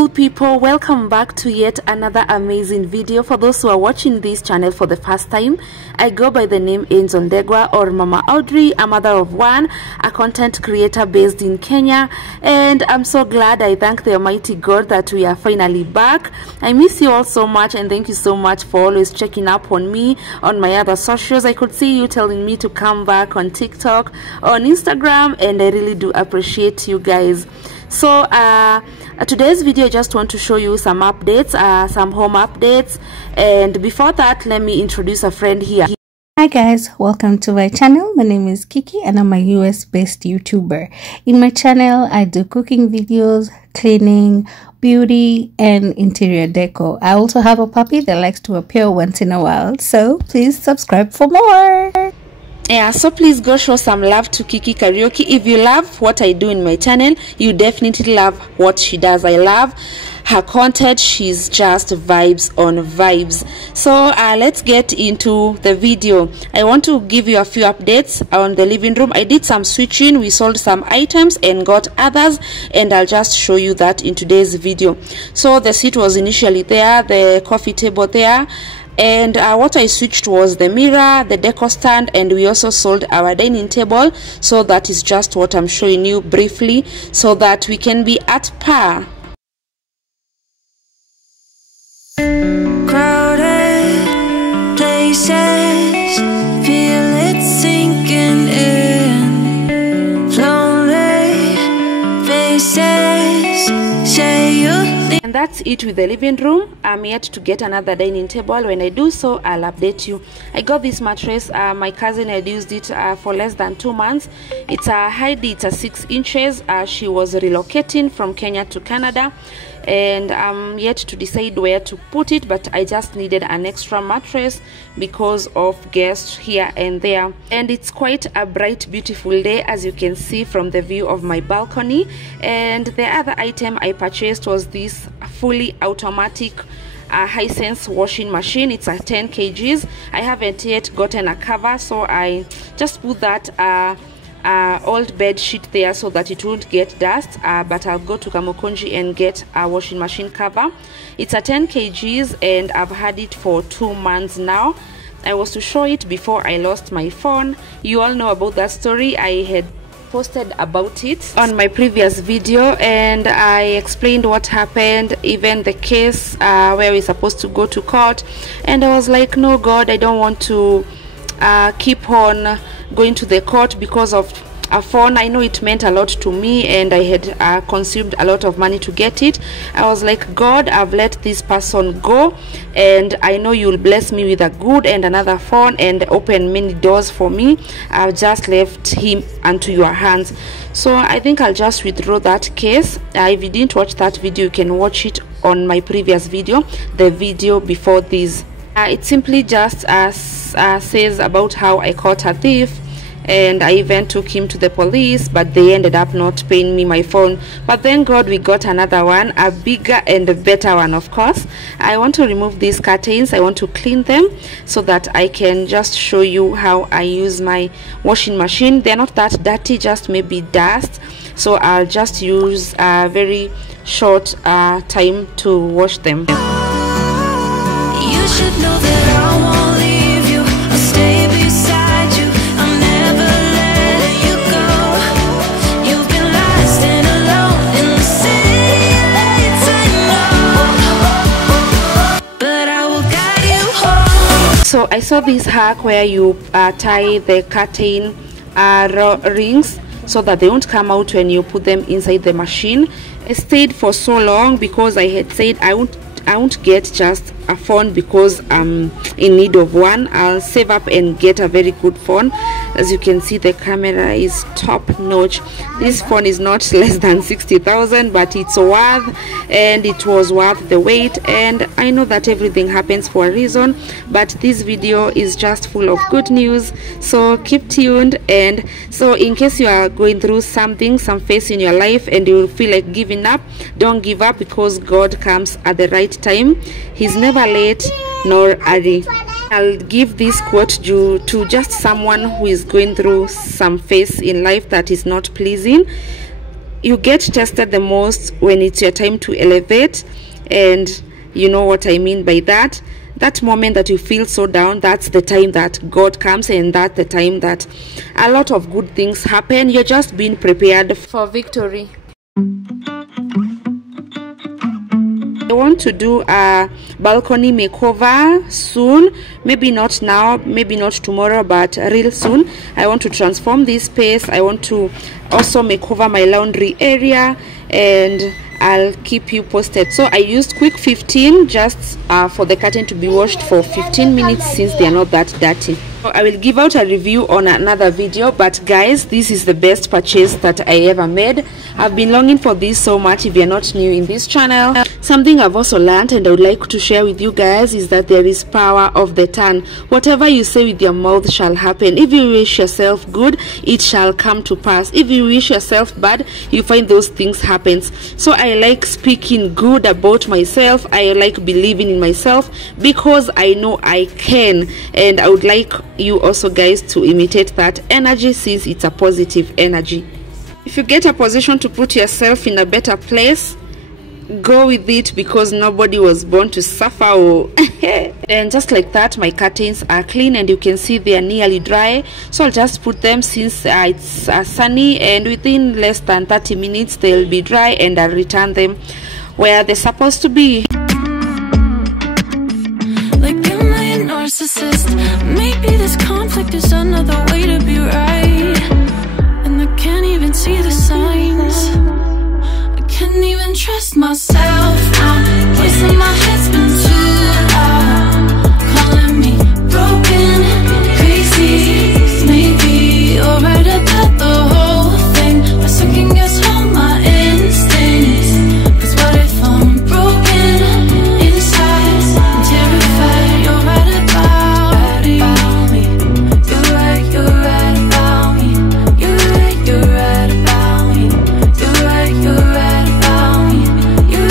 beautiful people, welcome back to yet another amazing video. For those who are watching this channel for the first time, I go by the name Angel Ndegwa or Mama Audrey, a mother of one, a content creator based in Kenya, and I'm so glad. I thank the Almighty God that we are finally back. I miss you all so much, and thank you so much for always checking up on me on my other socials. I could see you telling me to come back on TikTok, on Instagram, and I really do appreciate you guys. So today's video, I just want to show you some updates, some home updates, and before that, let me introduce a friend here. Hi guys, welcome to my channel. My name is Kiki and I'm a US based YouTuber. In my channel, I do cooking videos, cleaning, beauty, and interior deco. I also have a puppy that likes to appear once in a while, so please subscribe for more. Yeah, so please go show some love to Kiki Karaoke. If you love what I do in my channel, you definitely love what she does. I love her content. She's just vibes on vibes. So let's get into the video. I want to give you a few updates on the living room. I did some switching. We sold some items and got others, and I'll just show you that in today's video. So the seat was initially there, the coffee table there, and what I switched was the mirror, the decor stand, and we also sold our dining table. So that is just what I'm showing you briefly so that we can be at par. Crowded places, feel it sinking in. Lonely faces, say you. And that's it with the living room. I'm yet to get another dining table. When I do so, I'll update you. I got this mattress. My cousin had used it for less than 2 months. It's a height, it's a 6 inches. She was relocating from Kenya to Canada, and I'm yet to decide where to put it, but I just needed an extra mattress because of guests here and there. And it's quite a bright, beautiful day, as you can see from the view of my balcony. And the other item I purchased was this fully automatic Hisense washing machine. It's a 10 kgs. I haven't yet gotten a cover, so I just put that old bed sheet there so that it won't get dust, but I'll go to Kamukunji and get a washing machine cover. It's a 10 kgs and I've had it for 2 months now. I was to show it before I lost my phone. You all know about that story. I had posted about it on my previous video, and I explained what happened, even the case where we're supposed to go to court. And I was like, no God, I don't want to keep on going to the court because of a phone. I know it meant a lot to me, and I had consumed a lot of money to get it. I was like, God, I've let this person go, and I know you'll bless me with a good and another phone and open many doors for me. I've just left him unto your hands. So I think I'll just withdraw that case. If you didn't watch that video, you can watch it on my previous video, the video before this. It simply just says about how I caught a thief, and I even took him to the police, but they ended up not paying me my phone. But thank God we got another one, a bigger and a better one. Of course, I want to remove these curtains. I want to clean them so that I can just show you how I use my washing machine. They're not that dirty, just maybe dust, so I'll just use a very short time to wash them. You should know that I won't leave you. I'll stay beside you. I'm never letting you go. You've been lost and alone in the city late at night, but I will guide you home. So I saw this hack where you tie the curtain rings so that they won't come out when you put them inside the machine. I stayed for so long because I had said I won't get just a phone because I'm in need of one. I'll save up and get a very good phone. As you can see, the camera is top notch. This phone is not less than 60,000, but it's worth, and it was worth the wait. And I know that everything happens for a reason, but this video is just full of good news, so keep tuned. And so in case you are going through something, some phase in your life, and you feel like giving up, don't give up, because God comes at the right time. He's never late nor early. I'll give this quote to just someone who is going through some phase in life that is not pleasing. you get tested the most when it's your time to elevate. And you know what I mean by that. That moment that you feel so down, that's the time that God comes, and that's the time that a lot of good things happen. You're just being prepared for victory. I want to do a balcony makeover soon. Maybe not now, maybe not tomorrow, but real soon. I want to transform this space. I want to also make over my laundry area, and I'll keep you posted. So I used quick 15 just for the curtain to be washed for 15 minutes since they are not that dirty. So I will give out a review on another video, but guys, this is the best purchase that I ever made. I've been longing for this so much. If you're not new in this channel, something I've also learned and I would like to share with you guys is that there is power of the tongue. Whatever you say with your mouth shall happen. If you wish yourself good, it shall come to pass. If you wish yourself bad, you find those things happens. So I like speaking good about myself. I like believing in myself because I know I can, and I would like you also guys to imitate that energy since it's a positive energy. If you get a position to put yourself in a better place, go with it, because nobody was born to suffer. And just like that, my curtains are clean and you can see they are nearly dry. So I'll just put them since it's sunny, and within less than 30 minutes they'll be dry, and I'll return them where they're supposed to be. Narcissist. Maybe this conflict is another way to be right, and I can't even see the signs. I can't even trust myself now. Voice in my head's been too loud, calling me broken, crazy. Maybe you're right about the whole thing. I second guess all my instincts. 'Cause what if I'm broken inside? I'm terrified. You're right about me. You're right about me. You're right about me. You're right about me. You're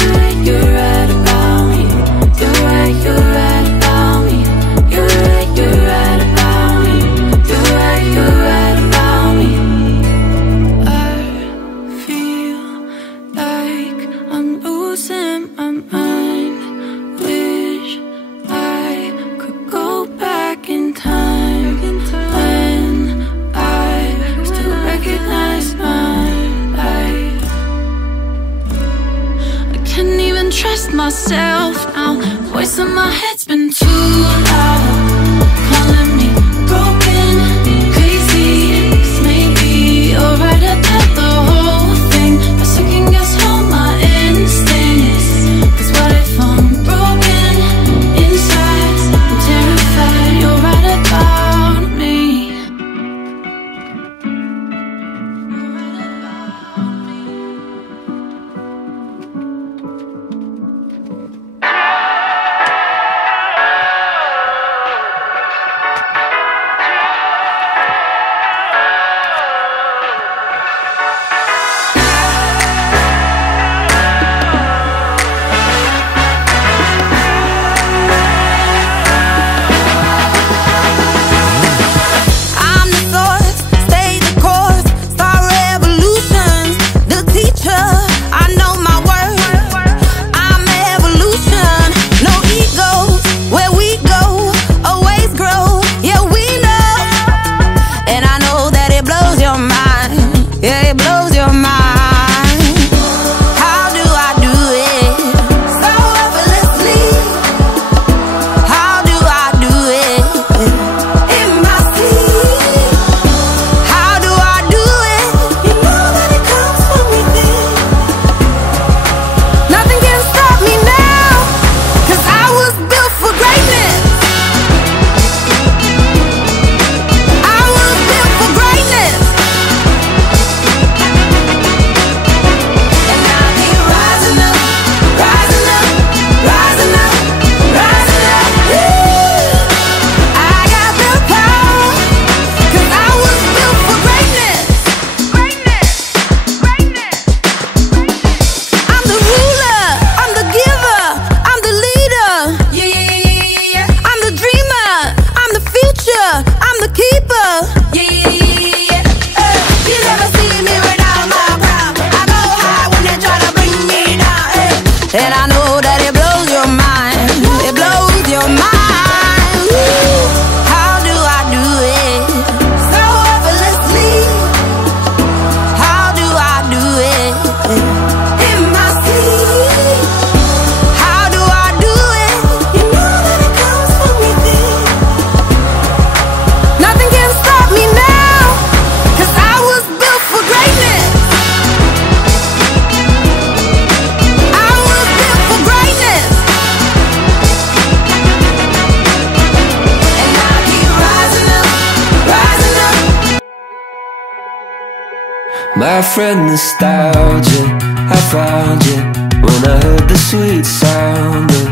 My friend nostalgia, I found you when I heard the sweet sound of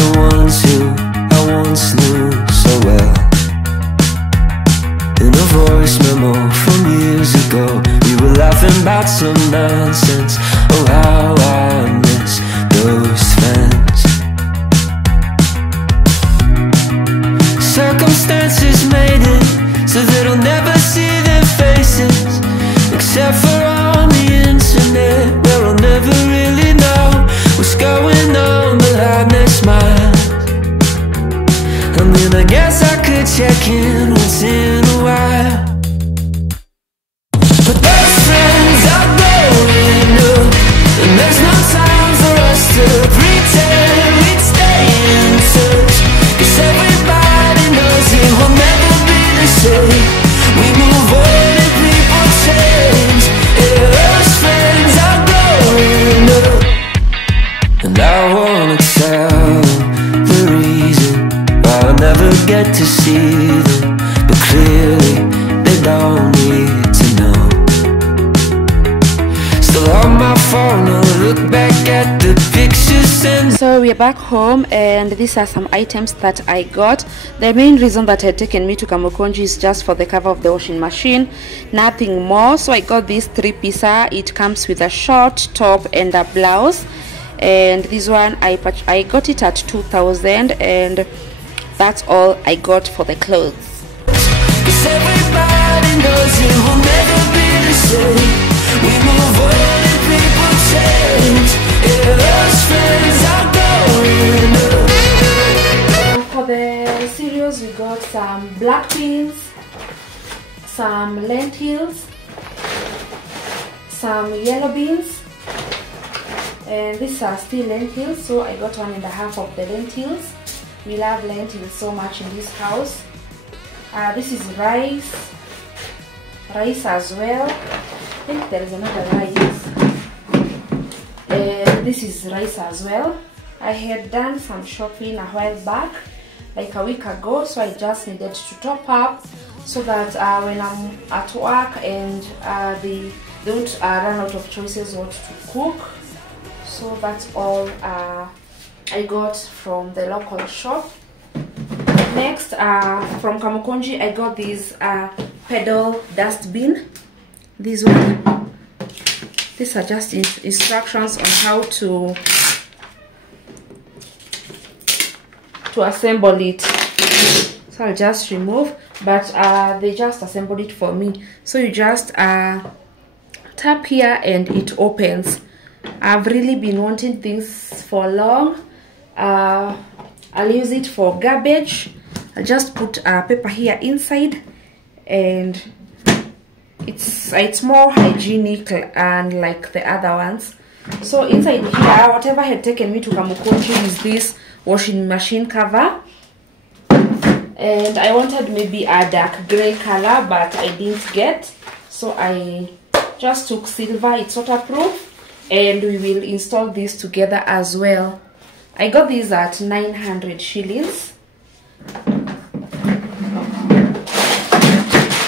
the ones who I once knew so well. In a voice memo from years ago, we were laughing about some nonsense. Oh, how I miss those friends. Circumstances made it so that I'll never see their faces, except for on the internet, where I'll never really know what's going on behind their smile. I mean, I guess I could check in once in a while, but those friends are growing up, and there's no time for us to pretend we'd stay in touch, 'cause everybody knows it will never be the same. We move on and people change. Yeah, those friends are growing up, and I wanna tell them the reason why I never get to see them, but clearly they don't need to know. Still on my phone, I look back at the pictures and So we are back home, and these are some items that I got. The main reason that had taken me to Kamukunji is just for the cover of the washing machine, nothing more. So I got this 3-piecer. It comes with a short top and a blouse, and this one I got it at 2,000, and that's all I got for the clothes. 'cause everybody knows it will never be the same. We move on and people change. Yeah, those friends are growing up. For the cereals, we got some black beans, some lentils, some yellow beans, and these are still lentils, so I got 1.5 of the lentils. We love lentils so much in this house. This is rice as well. I think there is another rice, and this is rice as well. I had done some shopping a while back, like a week ago, so I just needed to top up so that when I'm at work and they don't run out of choices what to cook. So that's all I got from the local shop. Next, from Kamukunji, I got this pedal dustbin. These are just instructions on how to assemble it. So I'll just remove, but they just assembled it for me. So you just tap here and it opens. I've really been wanting things for long. I'll use it for garbage. I'll just put paper here inside, and it's more hygienic and like the other ones. So inside here, whatever had taken me to Kamukunji is this washing machine cover, and I wanted maybe a dark gray color, but I didn't get, so I just took silver. It's waterproof, and we will install this together as well. I got these at 900 shillings.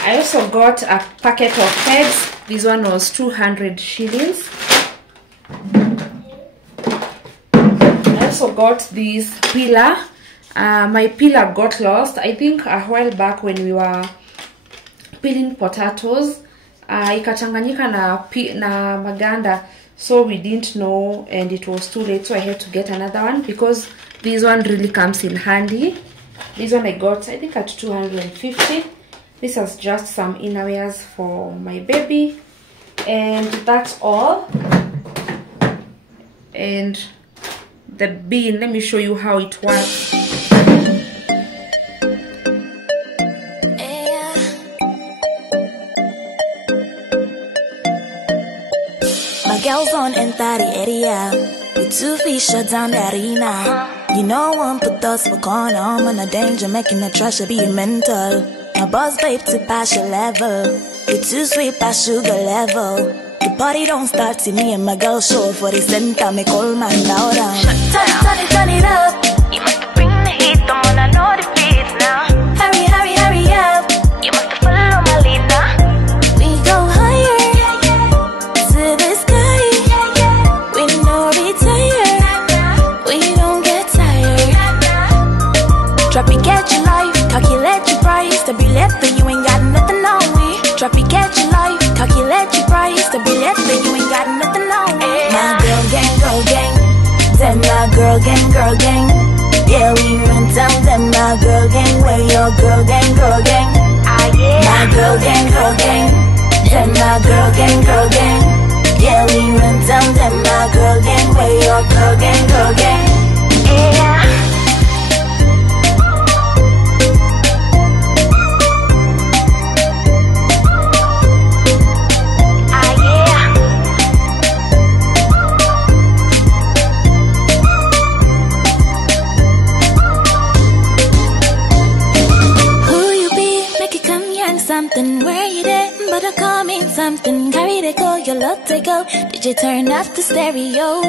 I also got a packet of pegs. This one was 200 shillings. I also got this pillar. My pillar got lost, I think a while back when we were peeling potatoes. Ikachanganyika na maganda, so we didn't know, and it was too late, so I had to get another one because this one really comes in handy. This one I got, I think, at 250. This is just some innerwears for my baby, and that's all. And the bin, let me show you how it works. My girls on enter the area. We 2 feet shut down the arena. You know one put us for corner. I'm on a danger, making the trash be mental. My boss babe to pass your level. You too sweet past sugar level. The party don't start till me and my girl show for the center. Me call man louder. Turn it up. You must bring the heat. I'm gonna know the beats now. Hurry up. You must follow my lead now. We go higher. Drop it, get your life, calculate your price. To be left but you ain't got nothing on me. Drop it, get your life, calculate your price. To be left but you ain't got nothing on me. My girl gang, them my girl gang. Yeah, we run down them my girl gang. Where your girl gang. Ah yeah. My girl gang. Them my girl gang. Yeah, we run down them my girl gang. Where your girl gang. Yeah. Something where you there, but I call me something. Carry the go, your love they go. Did you turn off the stereo?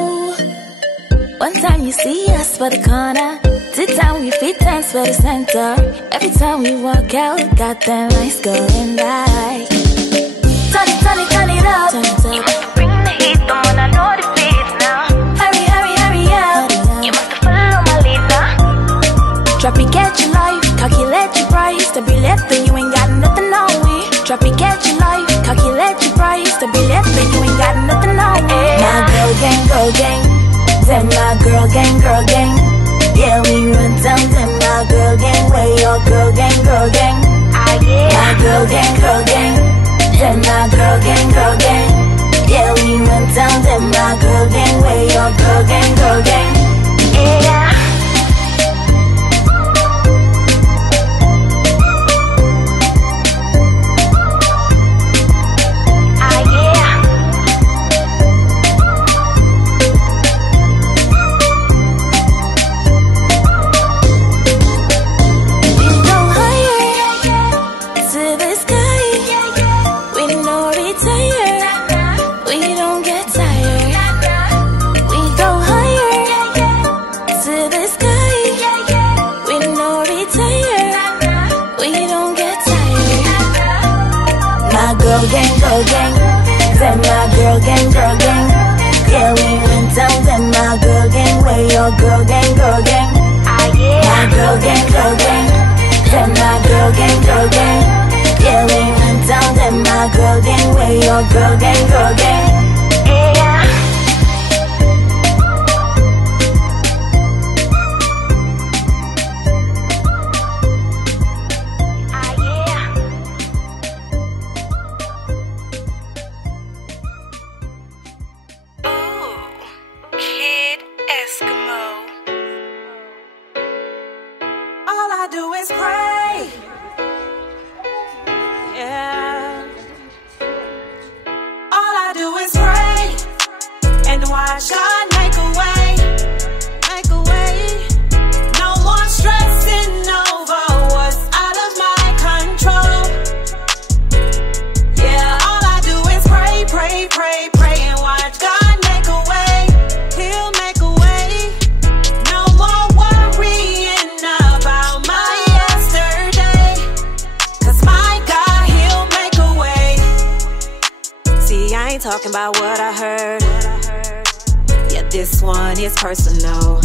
One time you see us for the corner, sit down, we feet dance for the center. Every time we walk out, got that lights going by. Turn it up. Turn it up. You must bring the heat, the one I know the beats now. Hurry up. You must follow my lead now. Drop it, get your life, calculate your price. To be left but you ain't got nothing on me. Drop it, get your life, calculate your price. To be left but you ain't got nothing on me. My girl gang, them my girl gang. Yeah, we run down them my girl gang. Where your girl gang. Ah yeah. My girl gang, them my girl gang. Yeah, we run down them my girl gang. Where your girl gang. Yeah. Gang, them my girl gang. Yeah, we went down them my girl gang. Where your girl gang. Ah yeah. My girl gang. Them my girl gang. Yeah, we went down them my girl gang. Where your girl gang. Yeah. Talking about what I heard. Yeah, this one is personal.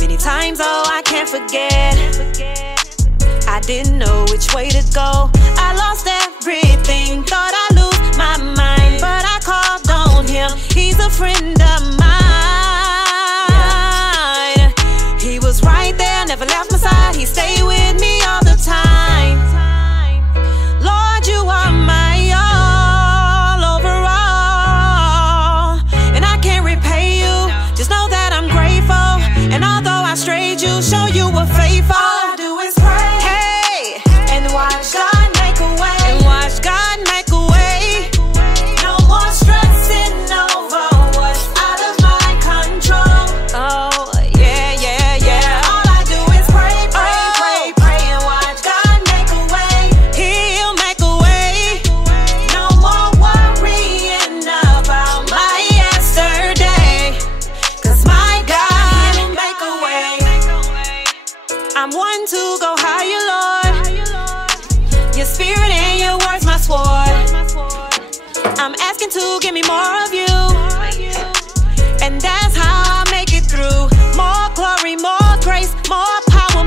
Many times, oh, I can't forget. I didn't know which way to go. I lost everything, thought I'd lose my mind, but I called on him. He's a friend of mine. He was right there, never left my side. He stayed with me all the time. Lord, you are my show you were faithful. All I do is pray, hey, and watch God make a way. And watch God make a way. No more stressing over what's out of my control. Oh yeah. All I do is pray, and watch God make a way. He'll make a way. No more worrying about my yesterday, 'cause my God will make a way. I'm one to go higher, Lord. Your spirit and your words, my sword. I'm asking to give me more of you, and that's how I make it through. More glory, more grace, more power,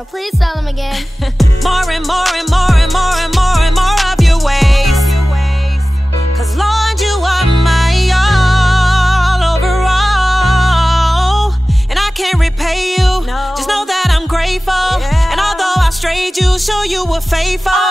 customer. Please sell them again. More and more and more and more and more and more of your ways. Cause Lord, you are my all overall. And I can't repay you. Just know that I'm grateful. And although I strayed, you show you were faithful.